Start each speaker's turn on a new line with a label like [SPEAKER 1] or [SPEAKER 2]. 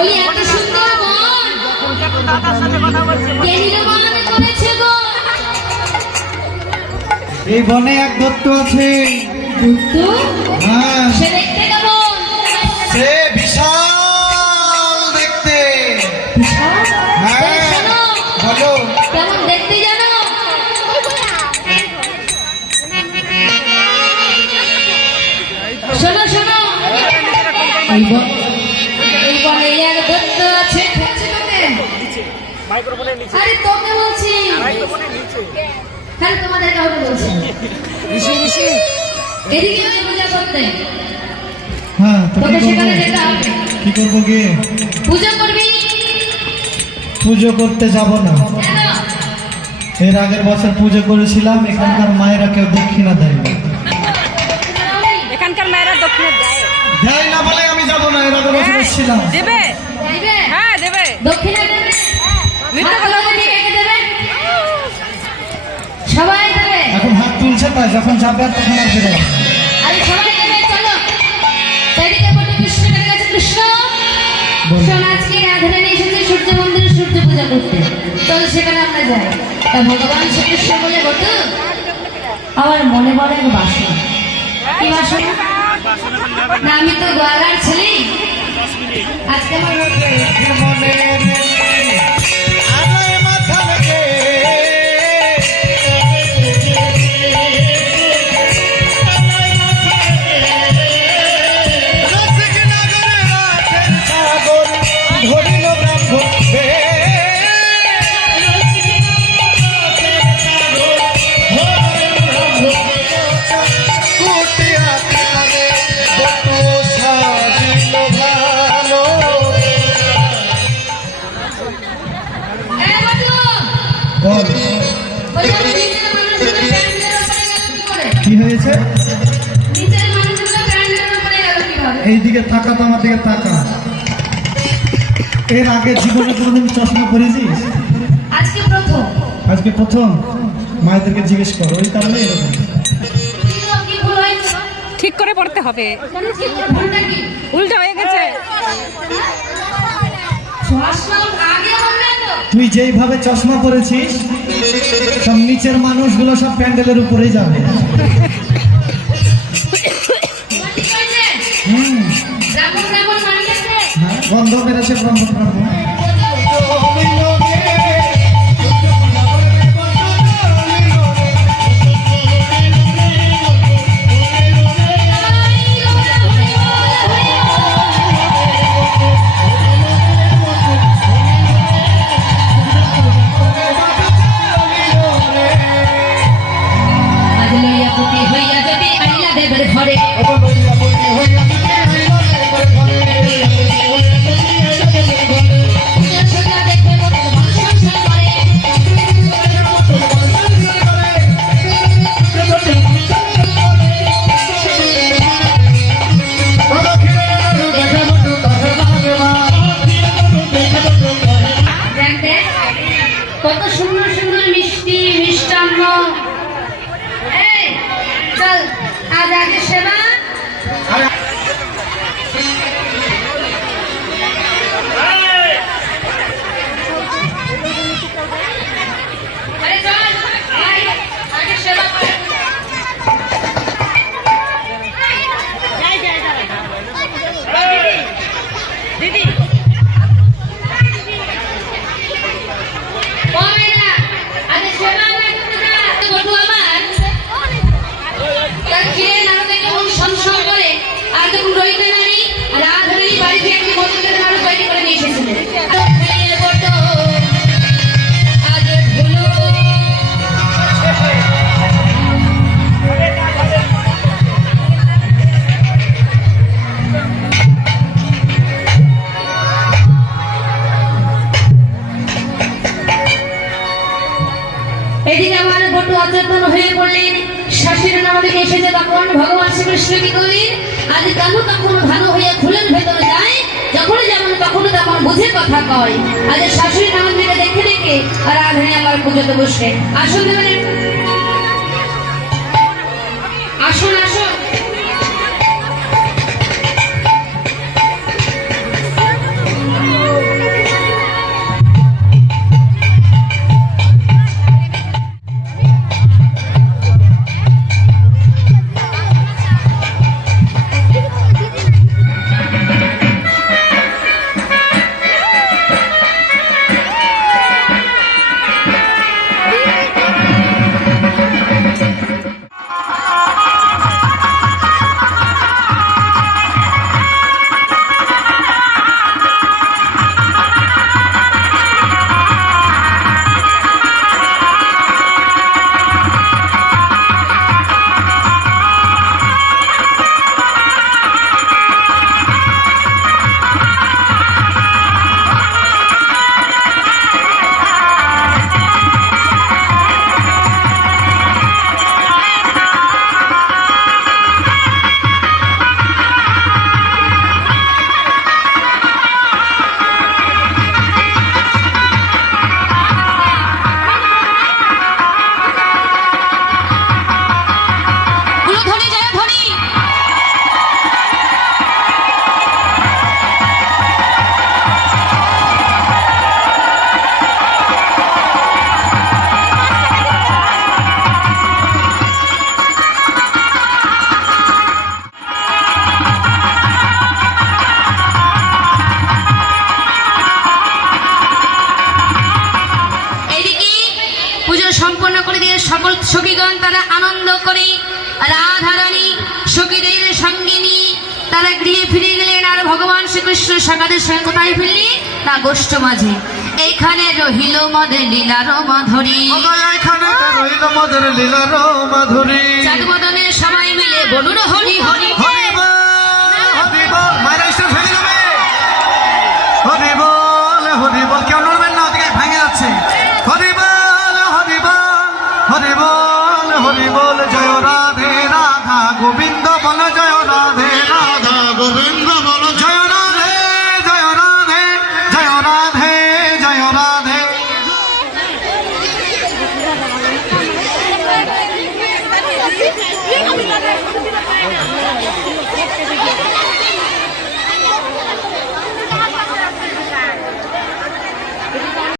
[SPEAKER 1] বলি এত সুন্দর মন করেছে গো
[SPEAKER 2] এই বনে এক দত্ত আছে।
[SPEAKER 1] দুত্তু?
[SPEAKER 2] হ্যাঁ।
[SPEAKER 1] সে দেখতে কেমন?
[SPEAKER 2] সে বিশাল দেখতে। হ্যাঁ।
[SPEAKER 1] শোনো।
[SPEAKER 2] বলো।
[SPEAKER 1] কেমন দেখতে জানো? শোনো শোনো।
[SPEAKER 3] মাইক্রোফোনের নিচে।
[SPEAKER 1] আরে তোকে বলছি।
[SPEAKER 3] মাইক্রোফোনের নিচে।
[SPEAKER 1] আরে তোমাদের কাউকে বলছি? এদিকে আমি পূজা করতে।
[SPEAKER 2] হ্যাঁ তো
[SPEAKER 1] তোকে সেখানে যেতে হবে।
[SPEAKER 2] কি করব গিয়ে
[SPEAKER 1] পুজো করবি?
[SPEAKER 2] পুজো করতে যাব না। এর আগের বছর পুজো করেছিলাম এখানকার মায়েরা কেউ দক্ষিণা দেয় না।
[SPEAKER 4] এখানকার মেয়েরা দক্ষিণে দেয়।
[SPEAKER 2] দেয় না বলে আমি যাব না এর আগের বছর এসেছিলাম।
[SPEAKER 4] দেবে।
[SPEAKER 1] বটে কৃষ্ণ বেড়ে গেছে কৃষ্ণ।
[SPEAKER 2] বলো।
[SPEAKER 1] শোন আজকে রাধারানী এসেছে সূর্য মন্দিরে সূর্য পূজা করতে। চল সেখানে আমরা যাই। তা ভগবান শ্রীকৃষ্ণ বলে বটু আমার মনে বলে এক বাসনা। কি বাসনা? না আমি তো গোয়ালার ছেলে। আজকে আমার ওপরে গেল কি করে?
[SPEAKER 2] হয়েছে? এইদিকে তাকা তো আমার দিকে তাকা এর আগে জীবনে কোনোদিন চশমা পরেছিস
[SPEAKER 1] আজকে প্রথম
[SPEAKER 2] আজকে প্রথম মায়েদেরকে জিজ্ঞেস করো ওই কারণে এরকম?
[SPEAKER 4] ঠিক করে পড়তে হবে? উল্টা হয়ে গেছে?
[SPEAKER 2] তুই যেইভাবে চশমা পরেছিস সব নিচের মানুষগুলো সব প্যান্ডেলের উপরেই যাবে হ্যাঁ, করেছে ব্রহ্ম
[SPEAKER 1] অচেতন হয়ে পড়লেন শাশুড়ি আমাদের এসেছে তখন ভগবান শ্রীকৃষ্ণ কি করলেন আজ কানু তখন ভালো হয়ে খুলেন ভেতরে যায়? যখন যেমন তখন তখন বুঝে কথা কয়। আজ শাশুড়ি আমাদের দেখে দেখে, আর আধারে আমার পুজোতে বসে। আসুন দেবেন সখীগণ তারা আনন্দ করে। রাধারানী সখীদের সঙ্গে নিয়ে তারা গৃহে ফিরে গেলেন আর ভগবান শ্রীকৃষ্ণ সকালের সঙ্গে কোথায় ফিরলি? না গোষ্ঠ মাঝে। এইখানে রহিল মদে লীলার মাধুরী।
[SPEAKER 2] এখানে মদের লীলার মাধুরী।
[SPEAKER 1] চারুবদনে সবাই মিলে বলুন হরি হরি
[SPEAKER 2] হরি হরি